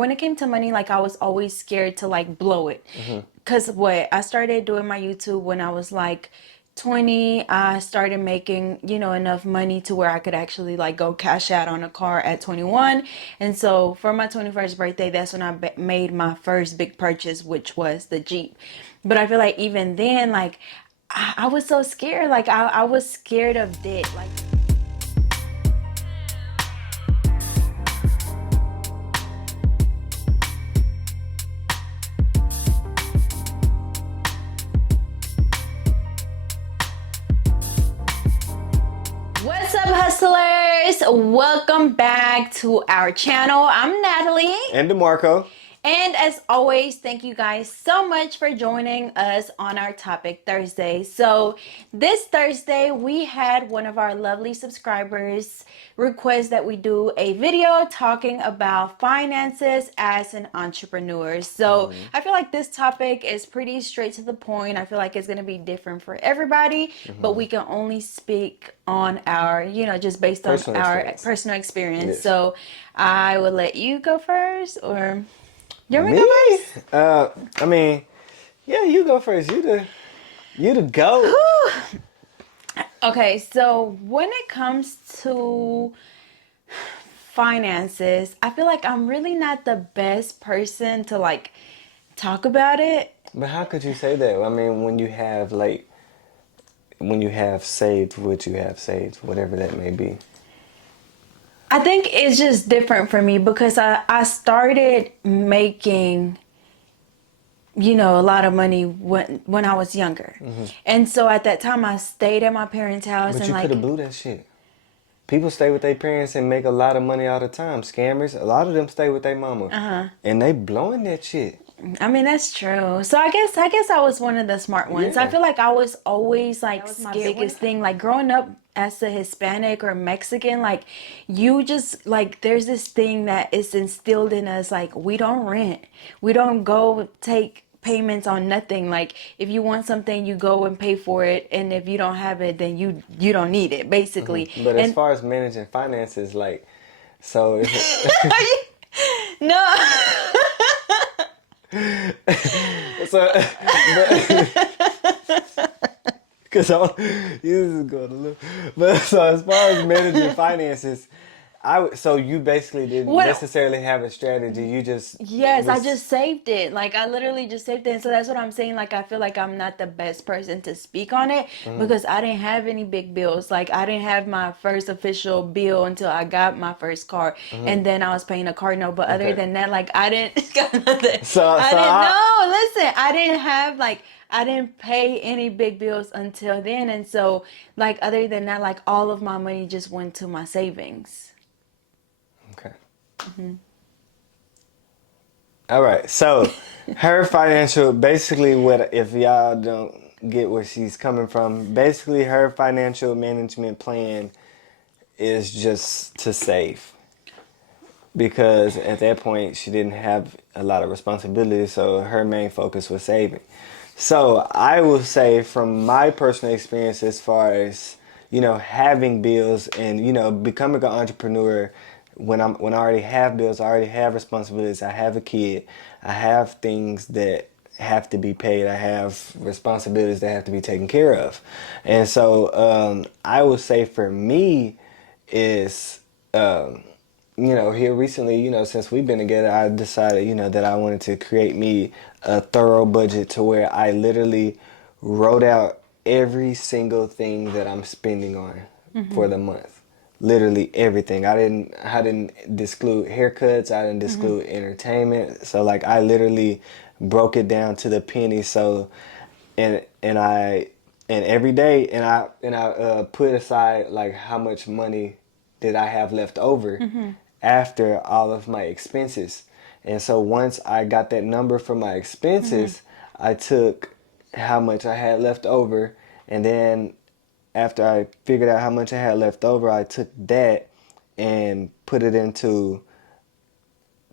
When it came to money, like I was always scared to like blow it. Cause what I started doing my YouTube when I was like 20. I started making, enough money to where I could actually like go cash out on a car at 21. And so for my 21st birthday, that's when I made my first big purchase, which was the Jeep. But I feel like even then, like I was so scared. Like I was scared of debt. Like what's up, hustlers? Welcome back to our channel. I'm Natalie. And DeMarco. And as always, thank you guys so much for joining us on our Topic Thursday. So this Thursday, we had one of our lovely subscribers request that we do a video talking about finances as an entrepreneur. So I feel like this topic is pretty straight to the point. I feel like it's going to be different for everybody, but we can only speak on our, just based on our personal experience. Yes. So I will let you go first, or... You want Me? me to go first? I mean, yeah, you go first. You the GOAT. Okay, so when it comes to finances, I feel like I'm really not the best person to like talk about it. But how could you say that? I mean, when you have saved what you have saved, whatever that may be. I think it's just different for me because I started making, a lot of money when I was younger. And so at that time I stayed at my parents' house. But and you like could have blew that shit. People stay with their parents and make a lot of money all the time. Scammers, a lot of them stay with their mama. And they blowing that shit. I mean, that's true. So I guess I was one of the smart ones. Yeah. I feel like I was always like, that was my biggest thing. Like growing up as a Hispanic or Mexican, like you just like, there's this thing that is instilled in us. Like we don't rent. We don't go take payments on nothing. Like if you want something, you go and pay for it. And if you don't have it, then you don't need it, basically. But as far as managing finances, like, so if No. so, because you just going a little, but so as far as managing finances, so you basically didn't necessarily have a strategy. You just I just saved it. Like I literally just saved it. And so that's what I'm saying. Like I feel like I'm not the best person to speak on it because I didn't have any big bills. Like I didn't have my first official bill until I got my first car, and then I was paying a car note. But other than that, like I didn't got nothing. I didn't have like. I didn't pay any big bills until then. And so like other than that, like all of my money just went to my savings. Okay. All right. So her financial, basically what, if y'all don't get where she's coming from, basically her financial management plan is just to save. Because at that point she didn't have a lot of responsibilities, so her main focus was saving. So I will say from my personal experience as far as, having bills and, becoming an entrepreneur, when I already have bills, I already have responsibilities, I have a kid, I have things that have to be paid, I have responsibilities that have to be taken care of. And so I would say for me is, here recently, since we've been together, I decided, that I wanted to create me a thorough budget to where I literally wrote out every single thing that I'm spending on for the month. Literally everything. I didn't exclude haircuts. I didn't exclude entertainment. So like I literally broke it down to the penny. So and every day and I put aside like how much money did I have left over after all of my expenses. And so once I got that number for my expenses, I took how much I had left over, and then after I figured out how much I had left over, I took that and put it into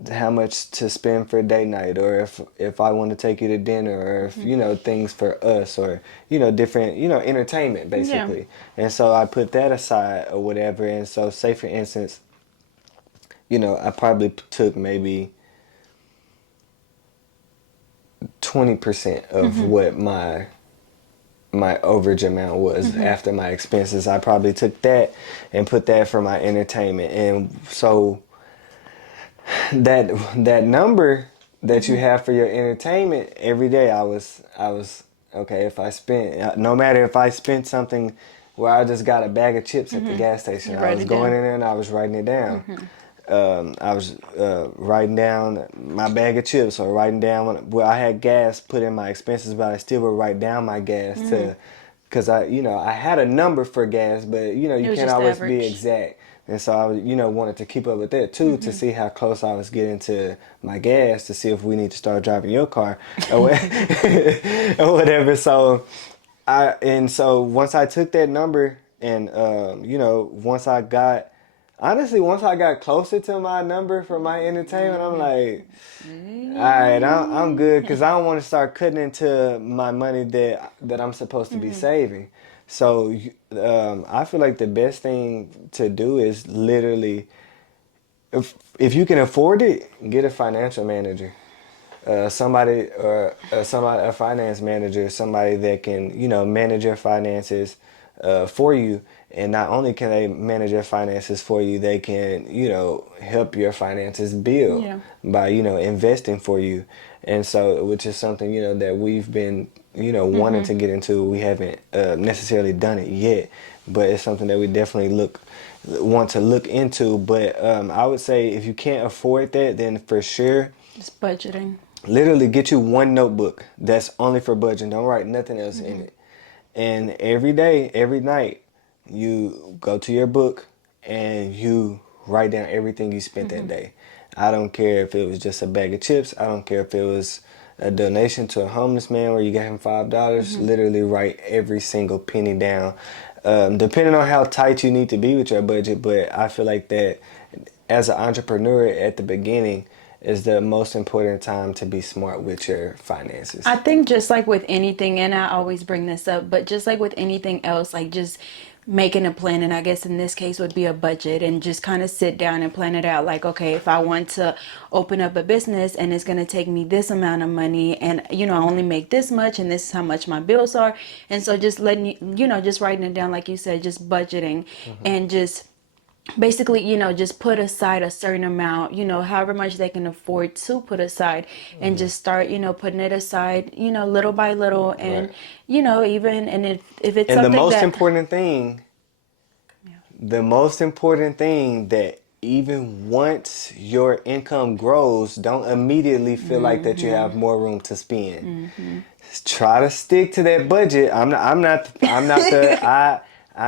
how much to spend for date night, or if I want to take you to dinner, or if things for us, or different entertainment basically. And so I put that aside or whatever. And so say for instance, I probably took maybe 20% of what my overage amount was after my expenses. I probably took that and put that for my entertainment. And so that number that you have for your entertainment every day, I was okay. If I spent, no matter if I spent something where I just got a bag of chips at the gas station, I was going in there and I was writing it down. I was writing down my bag of chips, or writing down where I had gas put in my expenses, but I still would write down my gas because I had a number for gas, but you can't always be exact. And so I wanted to keep up with that too, to see how close I was getting to my gas, to see if we need to start driving your car or or whatever. So once I took that number and once I got closer to my number for my entertainment, I'm like, all right, I'm good, because I don't want to start cutting into my money that I'm supposed to be saving. So I feel like the best thing to do is literally, if you can afford it, get a financial manager. A finance manager, somebody that can, manage your finances for you. And not only can they manage your finances for you, they can, help your finances build by, investing for you. And so, which is something, that we've been, wanting to get into. We haven't necessarily done it yet, but it's something that we definitely want to look into. But I would say if you can't afford that, then for sure, just budgeting. Literally get you one notebook that's only for budgeting. Don't write nothing else in it. And every day, every night, you go to your book and you write down everything you spent that day. I don't care if it was just a bag of chips. I don't care if it was a donation to a homeless man where you gave him $5. Literally write every single penny down. Depending on how tight you need to be with your budget, but I feel like that as an entrepreneur at the beginning is the most important time to be smart with your finances. I think just like with anything, and I always bring this up, but just like with anything else, like just making a plan, and I guess in this case would be a budget, and just kind of sit down and plan it out. Like, okay, if I want to open up a business and it's going to take me this amount of money, and I only make this much, and this is how much my bills are. And so just just writing it down, like you said, just budgeting and just basically, just put aside a certain amount, however much they can afford to put aside, and just start, putting it aside, little by little. And, even, and if it's and something the most important thing that even once your income grows, don't immediately feel like that you have more room to spend. Try to stick to that budget. I'm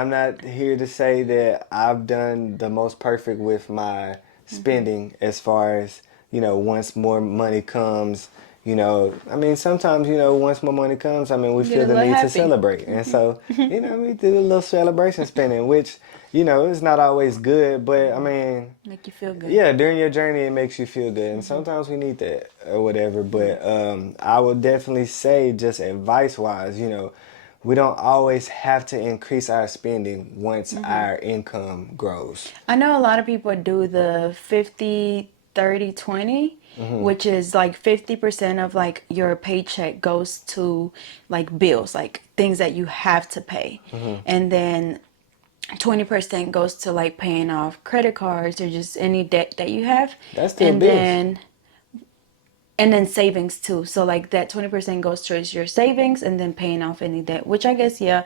not here to say that I've done the most perfect with my spending as far as, once more money comes, sometimes, once more money comes, we feel the need to celebrate. And so, we do a little celebration spending, which, it's not always good, but make you feel good. Yeah, during your journey, it makes you feel good. And sometimes we need that or whatever. But I would definitely say, just advice-wise, we don't always have to increase our spending once our income grows. I know a lot of people do the 50, 30, 20, which is like 50% of like your paycheck goes to like bills, like things that you have to pay. And then 20% goes to like paying off credit cards or just any debt that you have. That's still bills. And then savings too. So like that 20% goes towards your savings, and then paying off any debt, which I guess, debt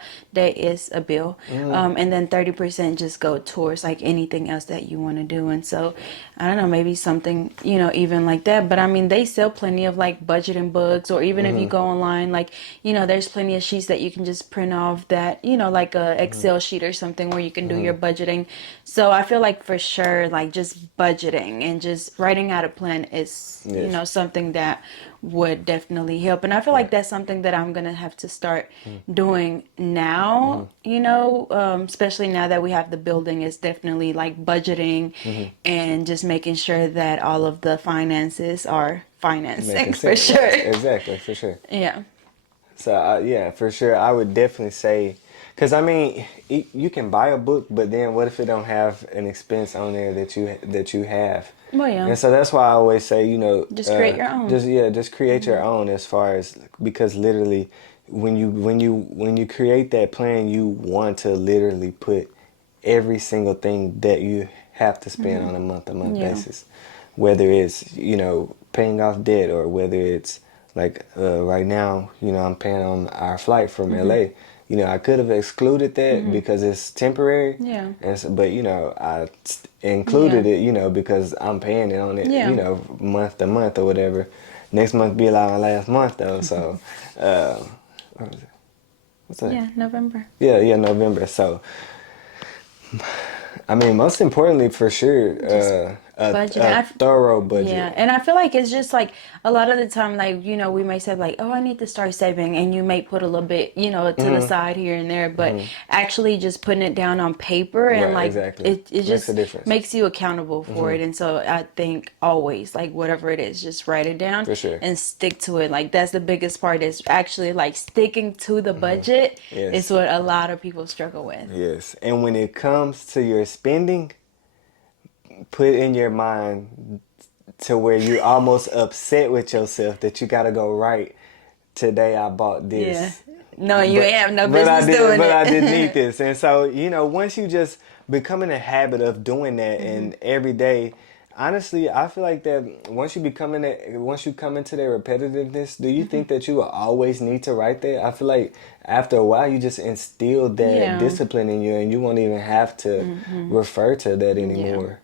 is a bill. And then 30% just go towards like anything else that you want to do. And so I don't know, maybe something, even like that. But they sell plenty of like budgeting books, or even if you go online, like, there's plenty of sheets that you can just print off that, like a Excel sheet or something where you can do your budgeting. So I feel like for sure, like just budgeting and just writing out a plan is, something that would definitely help. And I feel like that's something that I'm gonna have to start doing now, especially now that we have the building, is definitely like budgeting and just making sure that all of the finances are financing for sure. Exactly, for sure. Yeah. So for sure, I would definitely say, because you can buy a book, but then what if it don't have an expense on there that you have? Well, yeah. And so that's why I always say, Just create your own. just create your own, as far as, because literally when you create that plan, you want to literally put every single thing that you have to spend on a month-to-month Yeah. basis, whether it's, paying off debt, or whether it's like, right now, I'm paying on our flight from LA. I could have excluded that because it's temporary. Yeah. And so, but I included Yeah. it, because I'm paying it on it, Yeah. month to month or whatever. Next month be like my last month though, so what was it? What's that? Yeah, November. Yeah, November. So I mean, most importantly, for sure, Just a budgeting. thorough Yeah, budget. and I feel like it's just like a lot of the time, like, we may say like, oh, I need to start saving, and you may put a little bit, to the side here and there, but actually just putting it down on paper and Right, like exactly. it Makes a just difference. makes you accountable for it. And so I think always, like, whatever it is, just write it down For sure. and stick to it. Like, that's the biggest part, is actually like sticking to the budget is Yes. what a lot of people struggle with. Yes. And when it comes to your spending, put in your mind to where you almost upset with yourself that you gotta go, right, today I bought Yeah. this. No, you ain't have no But I business did, doing but it. I did need this. And so, once you just become in a habit of doing that, and every day, honestly, I feel like that once you come into that repetitiveness, do you think that you will always need to write that? I feel like after a while, you just instill that Yeah. discipline in you, and you won't even have to refer to that anymore.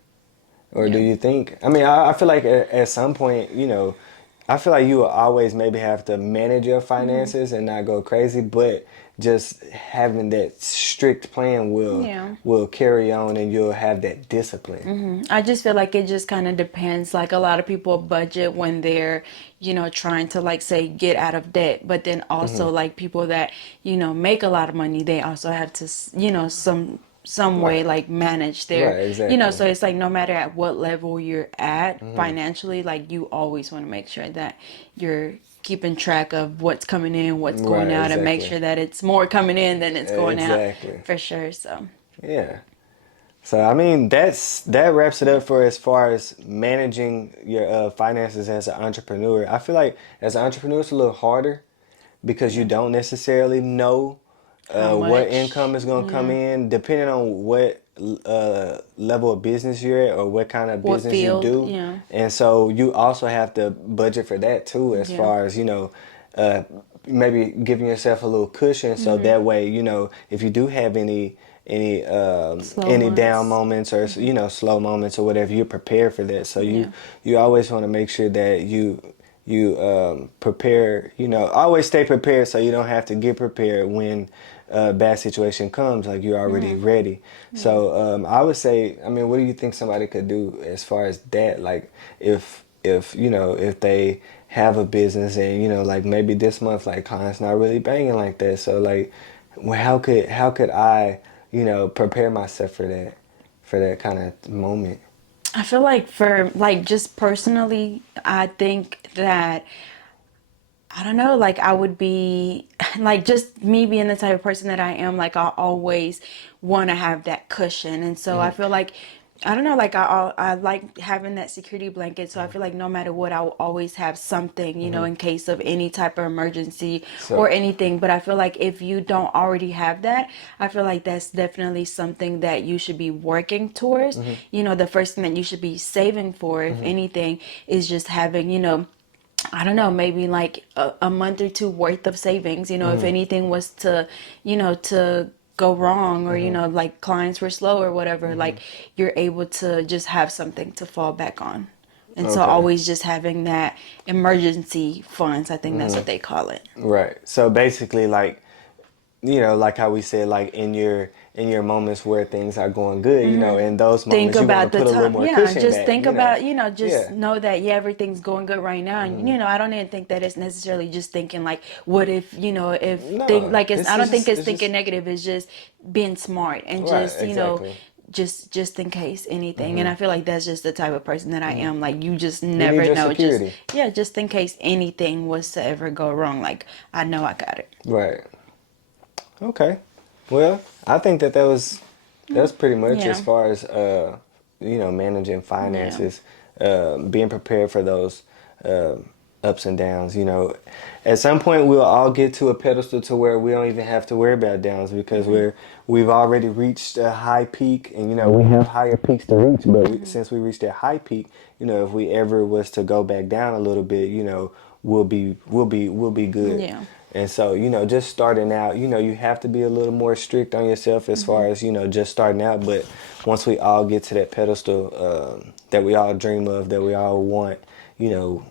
Or do Yeah. you think? I mean, I feel like at some point, I feel like you will always maybe have to manage your finances and not go crazy, but just having that strict plan Yeah. will carry on, and you'll have that discipline. I just feel like it just kind of depends. Like, a lot of people budget when they're, trying to, like, say, get out of debt. But then also, like, people that, make a lot of money, they also have to, some way, Right. like, manage their, Right, exactly. so it's like no matter at what level you're at financially, like, you always want to make sure that you're keeping track of what's coming in, what's going Right, out, and make exactly. sure that it's more coming in than it's going out, Exactly. for sure. So, Yeah. So I mean, that wraps it up for as far as managing your finances as an entrepreneur. I feel like as an entrepreneur, it's a little harder because you yeah. don't necessarily know How what much? income is going to come Yeah. in, depending on what level of business you're at, or what kind of What business you field? do. Yeah. And so you also have to budget for that too, as Yeah. far as, uh, maybe giving yourself a little cushion, so that way, if you do have Slow any down months. moments, or slow moments or whatever, you're prepared for that. So Yeah. you always want to make sure that you prepare, always stay prepared, so you don't have to get prepared when a bad situation comes, like you're already ready. Yeah. So I would say, I mean, what do you think somebody could do as far as that? Like, if they have a business, and like maybe this month, like, clients not really banging like that, so like, well, how could I prepare myself for that kind of moment? I feel like, for like, just personally, I think that, I don't know, like, I would be like, just me being the type of person that I am, like, I always want to have that cushion. And so I feel like, I don't know, like, I like having that security blanket. So I feel like no matter what, I will always have something, in case of any type of emergency So or anything. But I feel like if you don't already have that, I feel like that's definitely something that you should be working towards. The first thing that you should be saving for, if anything, is just having, I don't know, maybe like a month or two worth of savings, if anything was to, to go wrong, or, like, clients were slow or whatever, like, you're able to just have something to fall back on. And so okay. always just having that emergency funds, I think that's what they call it. Right. So basically, like, like how we said, like, in your moments where things are going good, in those Think moments you want about to the put a little time. more Yeah, cushion just back, think about, just Yeah. know that, yeah, everything's going good right now. And, I don't even think that it's necessarily just thinking like, what if, if think No, like, it's, I don't think it's it's just thinking negative. It's just being smart and right, just, exactly. just in case anything. And I feel like that's just the type of person that I am. Like, you just You need never your know. Just, security. yeah, just in case anything was to ever go wrong. Like, I know I got it. Right. Okay. Well, I think that was pretty much as Yeah. far as managing Yeah. finances. being prepared for those ups and downs. You know, at some point we'll all get to a pedestal to where we don't even have to worry about downs because we've already reached a high peak, and you know we have higher peaks to reach. But since we reached that high peak, you know, if we ever was to go back down a little bit, you know, we'll be good. Yeah. And so, you know, just starting out, you know, you have to be a little more strict on yourself as far as, you know, just starting out. But once we all get to that pedestal that we all dream of, that we all want, you know,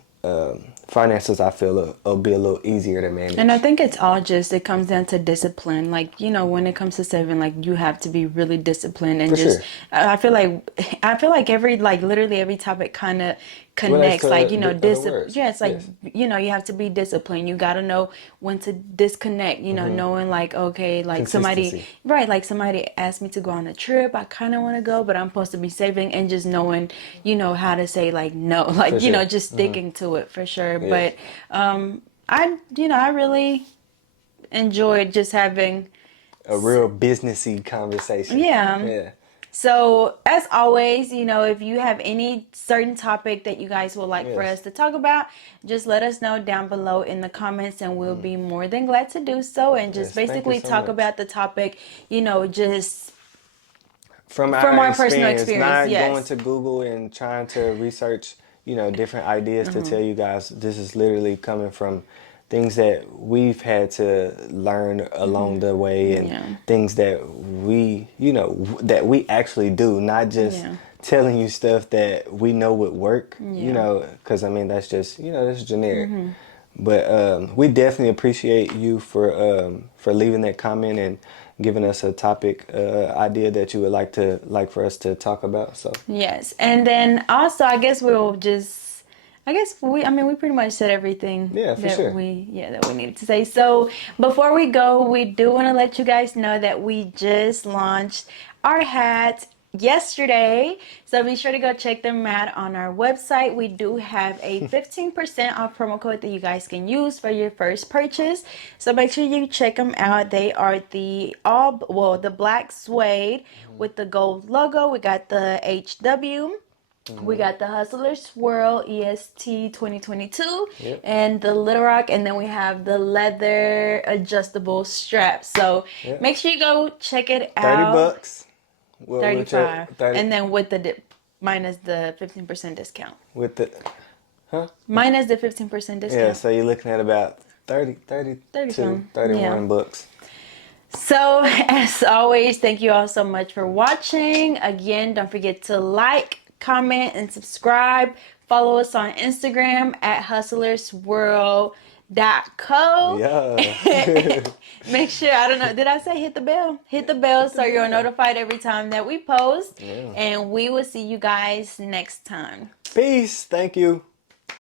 finances, I feel, will be a little easier to manage. And I think it's all just, it comes down to discipline. Like, you know, when it comes to saving, like you have to be really disciplined and For just, sure. I feel like every, like literally every topic kind of Relates connects, to like, you know, other words. yeah, it's like, Yes. you know, you have to be disciplined. You got to know when to disconnect, you know, knowing like, okay, like somebody, Consistency. right, like somebody asked me to go on a trip. I kind of want to go, but I'm supposed to be saving, and just knowing, you know, how to say like no, For like, you know, sure. just sticking to it for sure. Yes. But I really enjoyed just having, A real businessy conversation. yeah. Yeah. So as always, you know, if you have any certain topic that you guys would like for Yes. us to talk about, just let us know down below in the comments, and we'll be more than glad to do so, and just Yes. Thank you basically so talk much. about the topic, you know, just From from our our personal experience, experience. not going Yes. to Google and trying to research, you know, different ideas to tell you guys. This is literally coming from things that we've had to learn along the way, and Yeah. things that we, you know, that we actually do, not just Yeah. telling you stuff that we know would work, you Yeah. know, because I mean, that's just, you know, that's generic. But we definitely appreciate you for leaving that comment and giving us a topic idea that you would like for us to talk about. So Yes. And then also, I mean, we pretty much said everything yeah, for that sure. we needed to say. So before we go, we do want to let you guys know that we just launched our hat yesterday. So be sure to go check them out on our website. We do have a 15% off promo code that you guys can use for your first purchase. So make sure you check them out. They are the black suede with the gold logo. We got the HW. We got the Hustler Swirl EST 2022 Yep. and the Little Rock, and then we have the leather adjustable strap. So Yep. make sure you go check it 30 out. bucks. We'll check 35, 30 and then with the minus the 15% discount. with the huh? Minus the 15% Yeah, discount. so you're looking at about 30, 30 32, some. Yeah. 31 bucks. So, as always, thank you all so much for watching. Again, don't forget to like, comment, and subscribe. Follow us on Instagram at hustlersworld.co. Yeah. Make sure, I don't know, did I say hit the bell? Hit the bell Hit the so you're bell. notified every time that we post. Yeah. And we will see you guys next time. Peace. Thank you.